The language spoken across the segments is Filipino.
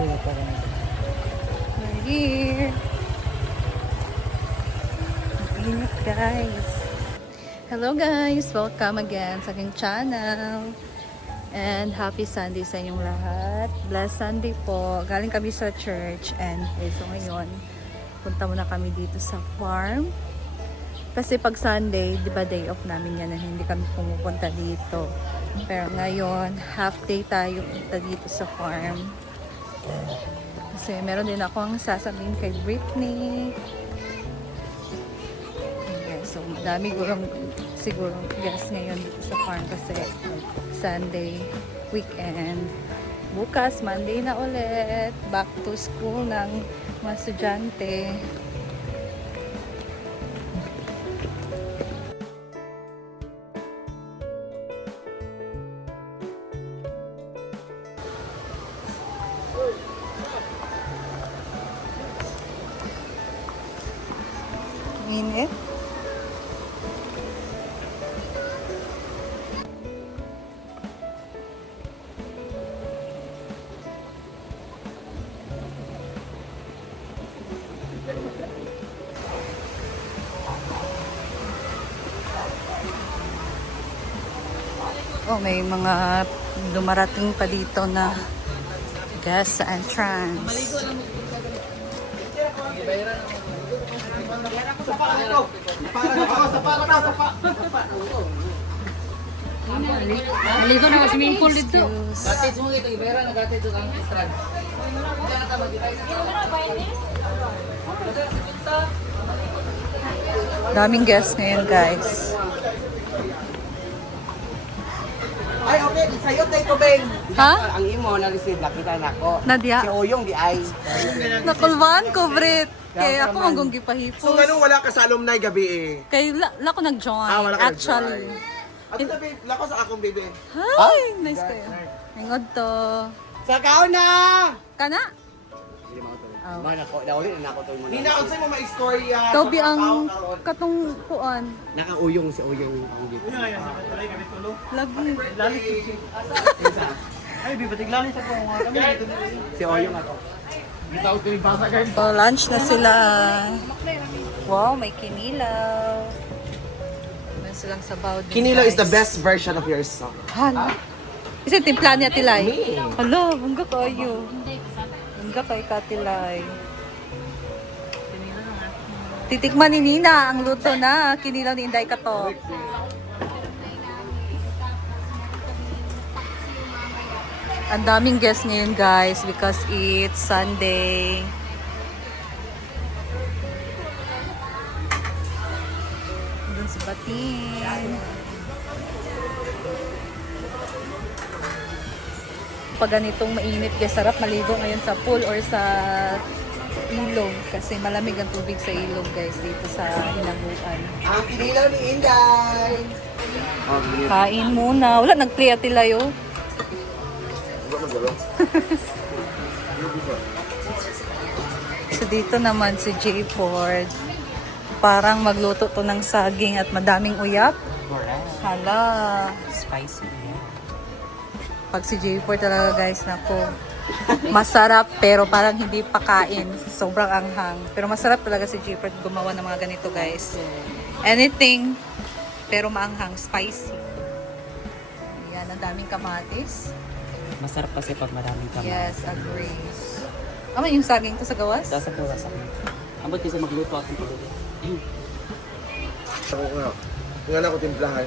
We're here. Init guys. Hello guys! Welcome again sa aking channel. And happy Sunday sa inyong lahat. Blessed Sunday po. Galing kami sa church and so ngayon punta muna kami dito sa farm. Kasi pag Sunday, di ba day off namin yan na hindi kami pumupunta dito. Pero ngayon, half day tayo punta dito sa farm. Kasi meron din akong sasabihin kay Britney. Okay, so madami siguro guys ngayon dito sa farm kasi Sunday, weekend. Bukas, Monday na ulit. Back to school ng mga estudyante. Init. Oh, may mga dumarating pa dito na gas sa entrance. Maligo na swimming pool dito. Gatid mo ito, ibera na gatid ito ang entrance. Daming guests ngayon guys. Ay, okay. Sa'yo tayo ko, Ben. Ha? Ang imo, na-receive, nakita na ako. Nadia? Si Oyong, di ay. Nakulban ko, Brit. Kaya ako hanggang gipahipos. So, ganun wala ka sa alumni gabi eh? Kaya lako nag-join. Wala ka Actually. At sabi, lako sa akong baby. Hi! Nice kayo. Hangod to. Sa kauna! Kana? Mana ko, naulit na ako to mo. Nina, unsay mo maistorya? Tobi ang katong puan. Naka-Oyong si Oyong. Lagi. Si Oyong ako. So, lunch na sila. Wow, may kinilaw. Meron silang sabaw din, Kinilo is the guys. best version of yourself. Hala. Kasi timpla niya tilay. Hala, bangga kayo. Bangga kay katilay. Titikman ni Nina ang luto na kinilaw ni Inday Kato. Ang daming guests ngayon guys because it's Sunday. Doon si Batin. Pag ganitong mainit guys, sarap maligo ngayon sa pool or sa ilog kasi malamig ang tubig sa ilog guys dito sa Hinaguan. Ang kinilaw ni Inday. Kain muna. Wala, nag-play at tilayo. So dito naman si J. Ford. Parang magluto to ng saging at madaming uyap. Hala. Spicy. Pag si J. Ford talaga guys, nako. Masarap pero parang hindi pakain. Sobrang anghang. Pero masarap talaga si J. Ford gumawa ng mga ganito guys. Anything pero maanghang, spicy. Yan, ang daming kamatis. Masarap kasi pag maraming kamay. Yes, agree. Ano yung saging to sa gawas? Sa pura sa akin. Ambot kasi magluto ako ng Ako nga. Tingnan ako timplahan.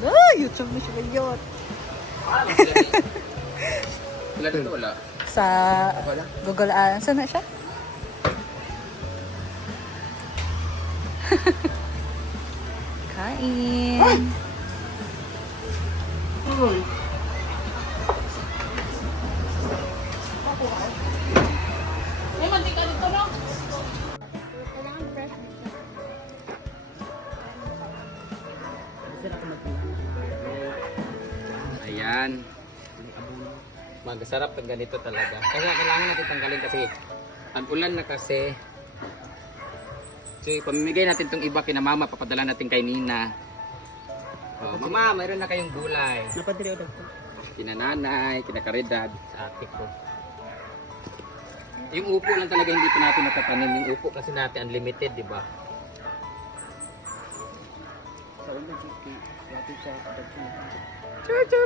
Wala, YouTube mo siya ngayon. Wala dito, wala. Sa Google, saan na siya? Kain. Ayan. Magsarap pag ganito talaga. Kasi kailangan natin tanggalin kasi tag-ulan na kasi. So, pamimigay natin tong iba kina mama, papadala natin kay Nina. Oh, mama, mayroon na kayong gulay. Kina nanay, kina karidad, sa ate ko. Yung upo lang talaga hindi pa natin natatanim. Yung upo kasi natin unlimited, di ba? Sa una, Jiki. Lati siya kapatid.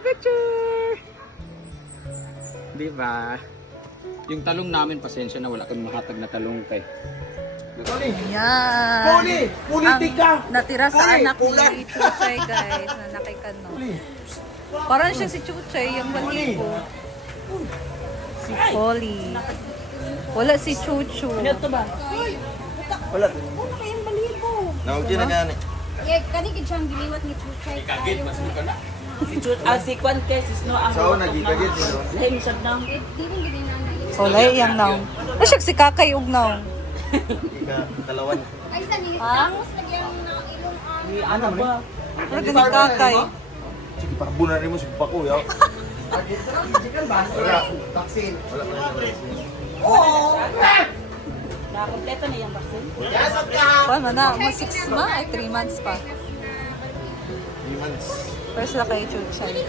Picture! Di ba? Yung talong namin, pasensya na, wala kami makatag na talong kay. Yan. Puli! Politika! Ang natira sa Puli! anak Pula! ni Chuchay, guys, na nakikano. Parang siya si Chuchay, yung balibo. Si Polly. Wala si Chuchu. Ano to ba? Wala. Ano kayang balibo? Nawag din na gani. Kani gid siyang giliwat ni Chuchay. Si Kwan Kesis, no? Ang Sao nagigagit no? lahim siya na. Di rin gid na na. Wala yung naong. Ano siya si Kakay ug naong? Ika dalawan. Ay sa ni. Ha? Tapos nagyang na ilong Ano ba? Ano gani Kakay? Sige, pakbunan rin mo si Pako, yaw. Wala. Vaccine. Wala pa rin. Nakakompleto na yung vaccine? Paano na? Mo 6 na? Ay, 3 months pa. 3 months. First na kay Chuchay.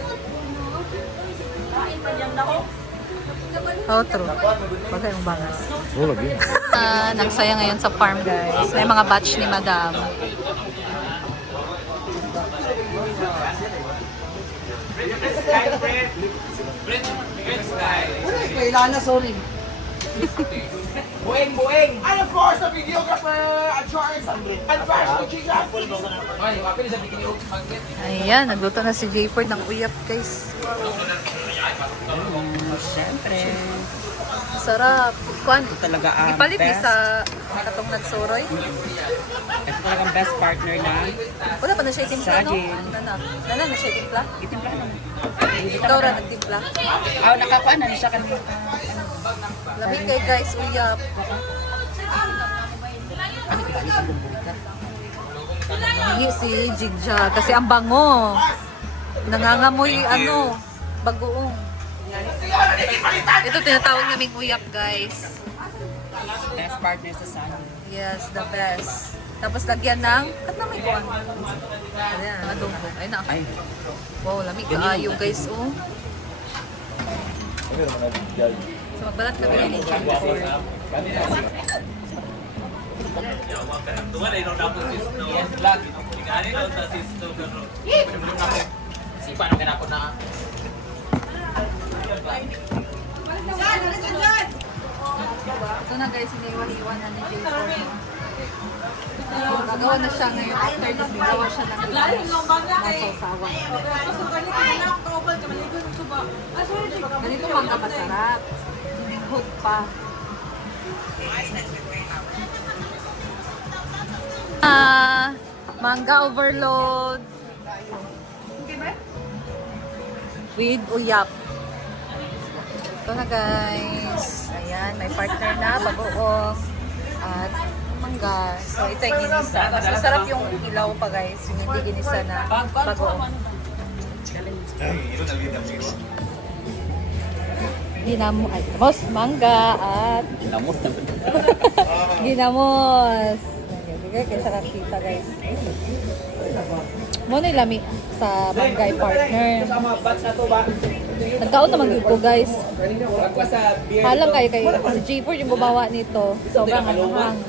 Kain pa dyan na ko. Oh, true. Bagay yung bangas. Oo, lagi. Nagsaya ngayon sa farm, guys. May mga batch ni Madam. Kailana, sorry. Bueng, bueng! And of course, the videographer, Advance, Advance, Chica. Ay, mapili sa bikini og magnet. Ayan, nagluto na si Jayford ng uyap, guys. Siyempre. Sarap. Kwan, Ito talaga ang ipalit ni best. sa katong nagsuroy. Ito talagang best partner na. Wala pa na siya timpla, no? Saging. Nana na siya timpla? Itimpla naman. Ikaw ra nagtimpla. Nakakuha na siya kanina. Lamig kay guys, uyap. Hindi si Jigja kasi ang bango. Nangangamoy ano, bagoong. Ito tinatawag naming uyap, guys. Best partner sa Sunny. Yes, the best. Tapos lagyan ng kat na may kuwan. Ayan, adobo. Ay na. Ay, Wow, lamig kaayo, guys, oh. So magbalat kami ni Jigja. Sipa na ganapon na. Ito na guys, iniwan-iwan na ni Jayford. Gagawa na siya ngayon after this, gagawa siya ng masawsawa. Ganito mangga masarap. Hot pa. Mangga overload. With uyap. Ito na guys. Ayan, may partner na, bagoong at mangga. So ito yung ginisa. Mas masarap yung ilaw pa guys, yung hindi ginisa na bagoong. Ginamos, mangga at Lamot na. ginamos. Bigay kayo sa kakita guys. Mo na lami sa mangga partner. Nagkaon naman dito guys. Halang kayo kay si Jayford yung gumawa nito. Sobrang anghang.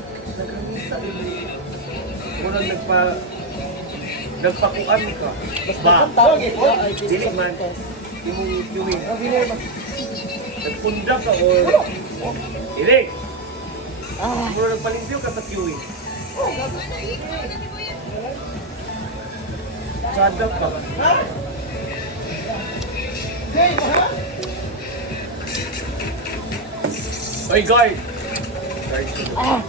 Unang nagpakuan ka. Ba? Dili man. Yung nagpundak ka o... Dili! Muna nagpalimpyo ka sa queuing. Sadap ka. Oy, guard! Guard.